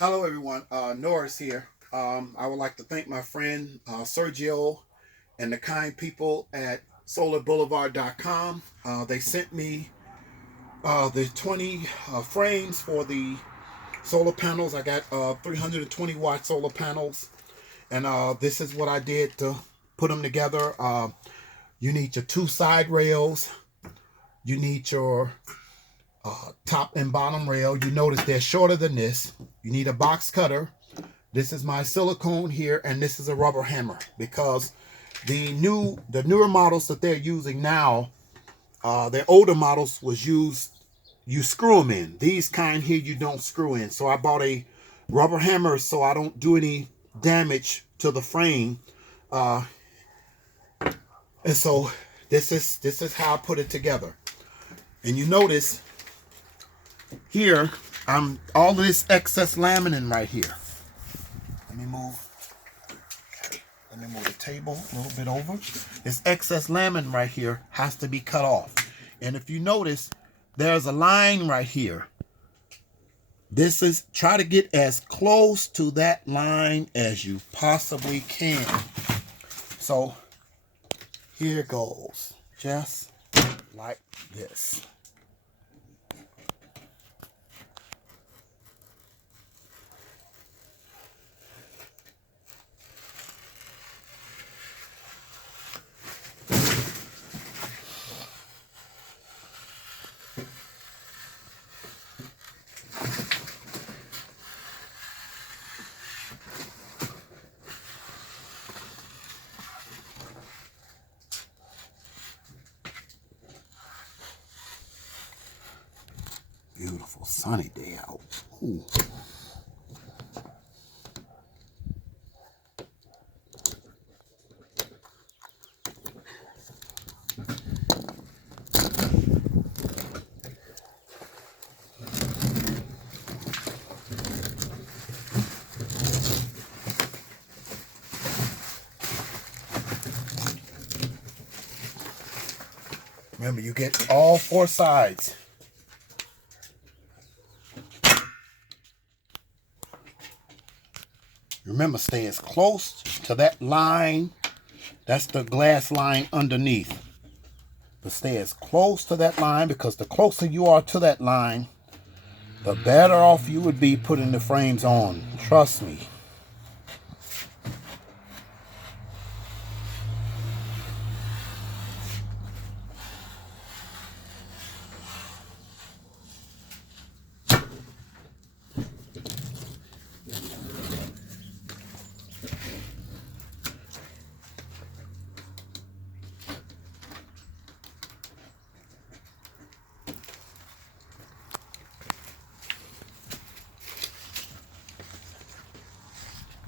Hello, everyone. Norris here. I would like to thank my friend Sergio and the kind people at SolarBoulevard.com. They sent me the 20 frames for the solar panels. I got 320 watt solar panels, and this is what I did to put them together. You need your two side rails. You need your top and bottom rail. You notice they're shorter than this. You need a box cutter. This is my silicone here, and this is a rubber hammer because the newer models that they're using now, their older models was used you screw them in. These kind here you don't screw in. So I bought a rubber hammer so I don't do any damage to the frame. Uh, and so this is how I put it together. And you notice here, I'm all of this excess laminate right here. Let me move. Let me move the table a little bit over. This excess laminate right here has to be cut off. And if you notice, there's a line right here. This is, try to get as close to that line as you possibly can. So here goes, just like this. Beautiful sunny day out. Ooh. Remember, you get all four sides. Remember, stay as close to that line. That's the glass line underneath. But stay as close to that line, because the closer you are to that line, the better off you would be putting the frames on. Trust me.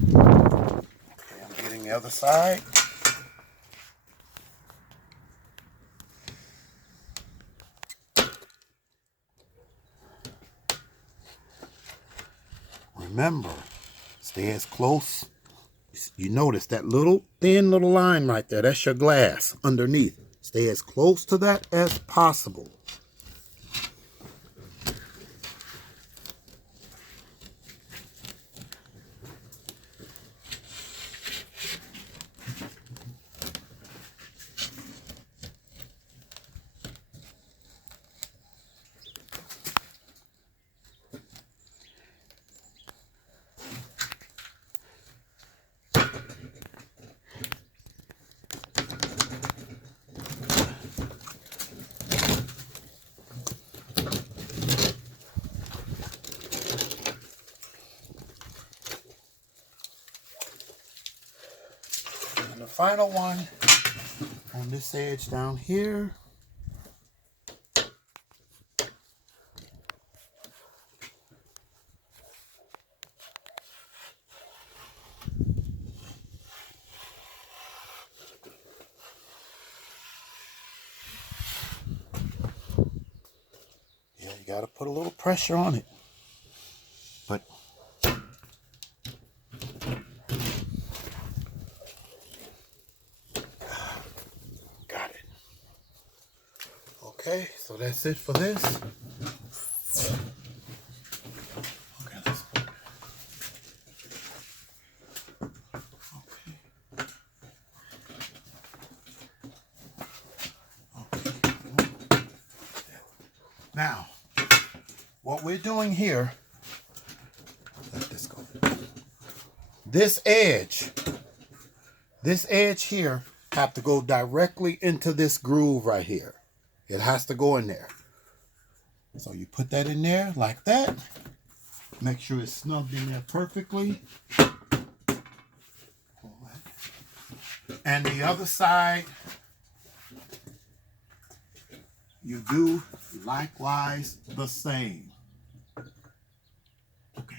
Okay, I'm getting the other side. Remember, stay as close. You notice that little thin little line right there. That's your glass underneath. Stay as close to that as possible. And the final one on this edge down here. Yeah, you got to put a little pressure on it. But got it. Okay, so that's it for this. Okay, let's put we're doing here, let this go. This edge here have to go directly into this groove right here. It has to go in there. So you put that in there like that. Make sure it's snugged in there perfectly. And the other side, you do likewise the same. Okay.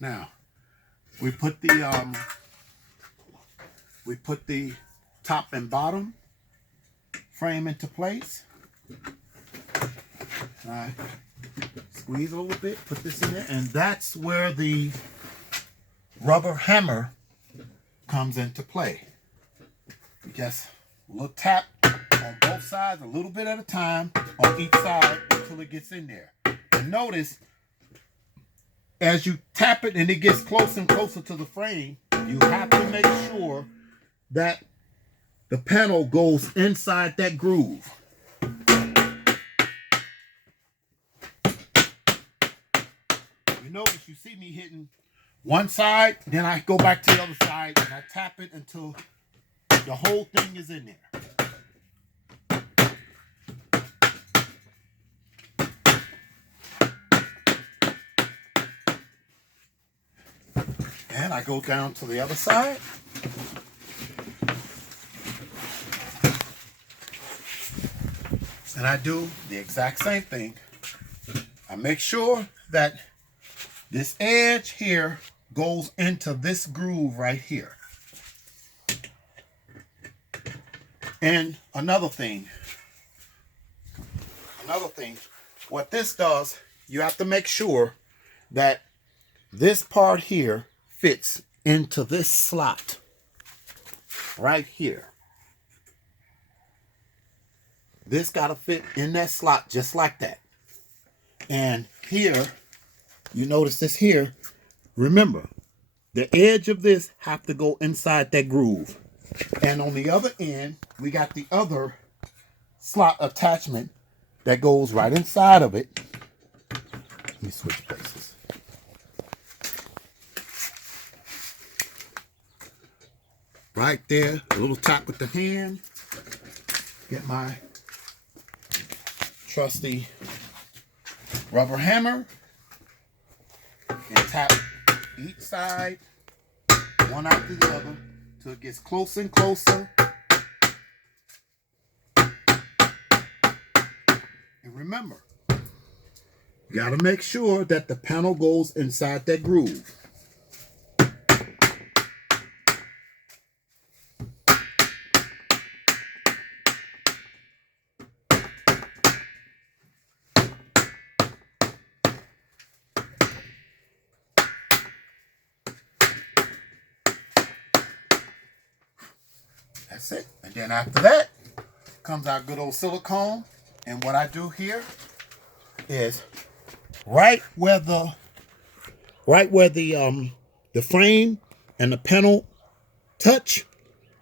Now, we put the top and bottom frame into place. And I squeeze a little bit, put this in there, and that's where the rubber hammer comes into play. You just a little tap on both sides, a little bit at a time on each side until it gets in there. And notice, as you tap it and it gets closer and closer to the frame, you have to make sure that the panel goes inside that groove. You notice, you see me hitting one side, then I go back to the other side and I tap it until the whole thing is in there. And I go down to the other side. And I do the exact same thing. I make sure that this edge here goes into this groove right here. And another thing, what this does, you have to make sure that this part here fits into this slot right here. This got to fit in that slot just like that. And here, you notice this here. Remember, the edge of this have to go inside that groove. And on the other end, we got the other slot attachment that goes right inside of it. Let me switch places. Right there, a little tap with the hand. Get my trusty rubber hammer and tap each side, one after the other, till it gets closer and closer. And remember, you got to make sure that the panel goes inside that groove. That's it. And then after that comes our good old silicone. And what I do here is right where the frame and the panel touch,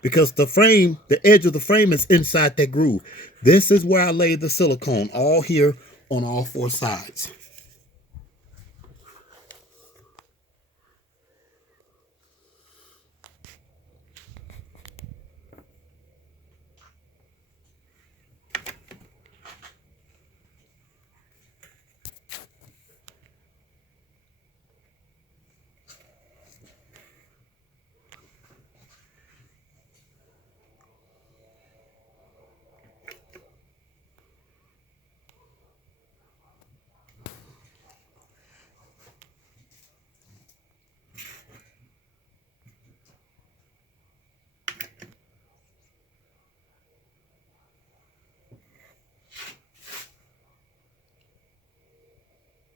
because the edge of the frame is inside that groove. This is where I lay the silicone, all here on all four sides.